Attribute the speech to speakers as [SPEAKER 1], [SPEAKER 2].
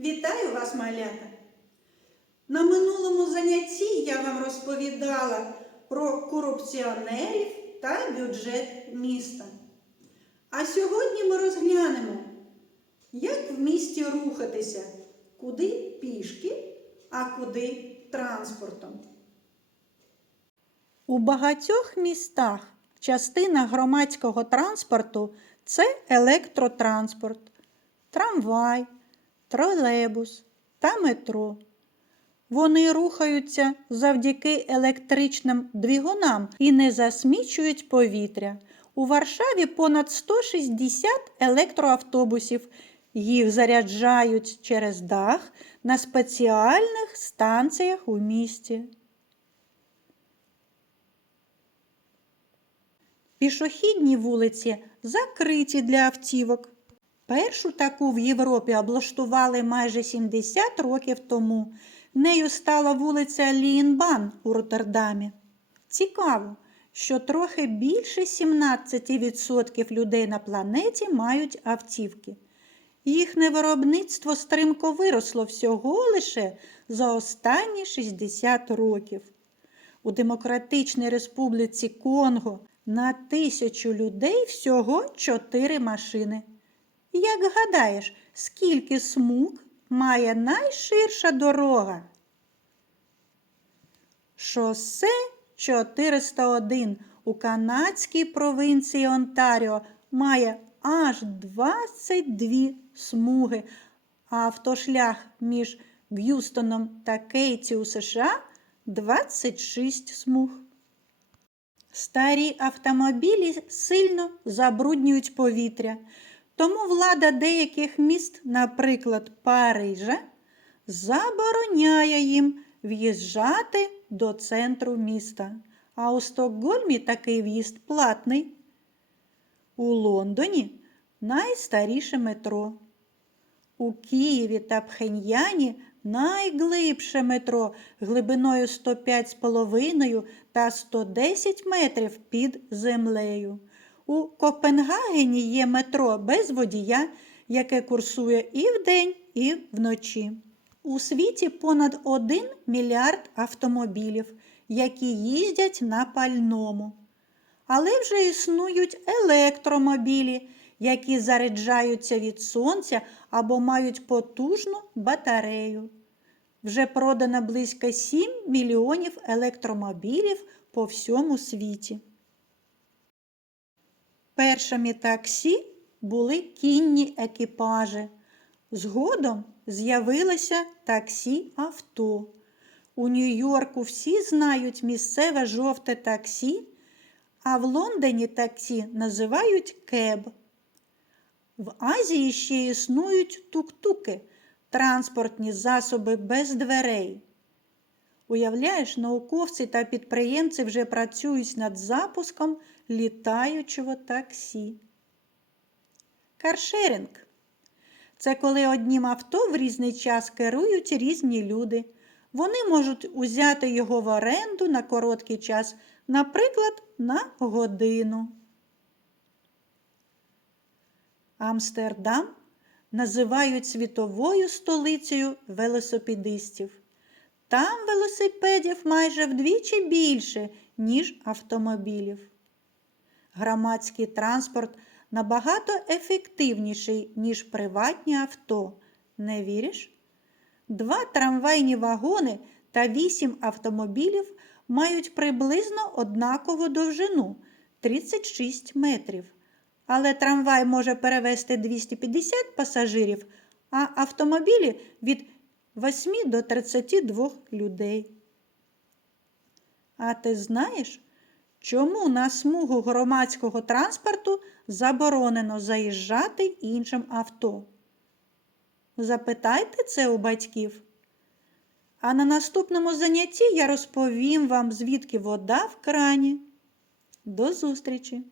[SPEAKER 1] Вітаю вас, малята! На минулому занятті я вам розповідала про корупціонерів та бюджет міста. А сьогодні ми розглянемо, як в місті рухатися, куди пішки, а куди транспортом. У багатьох містах частина громадського транспорту це електротранспорт, трамвай, тролейбус та метро. Вони рухаються завдяки електричним двигунам і не засмічують повітря. У Варшаві понад 160 електроавтобусів. Їх заряджають через дах на спеціальних станціях у місті. Пішохідні вулиці закриті для автівок. Першу таку в Європі облаштували майже 70 років тому. Нею стала вулиця Лієнбан у Роттердамі. Цікаво, що трохи більше 17% людей на планеті мають автівки. Їхнє виробництво стрімко виросло всього лише за останні 60 років. У Демократичній Республіці Конго на тисячу людей всього 4 машини. Як гадаєш, скільки смуг має найширша дорога? Шосе 401 у канадській провінції Онтаріо має аж 22 смуги, автошлях між Г'юстоном та Кейті у США 26 смуг. Старі автомобілі сильно забруднюють повітря. Тому влада деяких міст, наприклад, Парижа, забороняє їм в'їжджати до центру міста. А у Стокгольмі такий в'їзд платний. У Лондоні найстаріше метро. У Києві та Пхеньяні найглибше метро глибиною 105,5 та 110 метрів під землею. У Копенгагені є метро без водія, яке курсує і вдень, і вночі. У світі понад 1 мільярд автомобілів, які їздять на пальному. Але вже існують електромобілі, які заряджаються від сонця або мають потужну батарею. Вже продано близько 7 мільйонів електромобілів по всьому світі. Першими таксі були кінні екіпажі. Згодом з'явилося таксі авто. У Нью-Йорку всі знають місцеве жовте таксі, а в Лондоні таксі називають кеб. В Азії ще існують тук-туки транспортні засоби без дверей. Уявляєш, науковці та підприємці вже працюють над запуском літаючого таксі. Каршеринг це коли однім авто в різний час керують різні люди. Вони можуть узяти його в оренду на короткий час, наприклад, на годину. Амстердам називають світовою столицею велосипедистів. Там велосипедів майже вдвічі більше, ніж автомобілів. Громадський транспорт набагато ефективніший, ніж приватні авто. Не віриш? Два трамвайні вагони та вісім автомобілів мають приблизно однакову довжину 36 метрів. Але трамвай може перевезти 250 пасажирів, а автомобілі від 8 до 32 людей. А ти знаєш, чому на смугу громадського транспорту заборонено заїжджати іншим авто? Запитайте це у батьків. А на наступному занятті я розповім вам, звідки вода в крані. До зустрічі!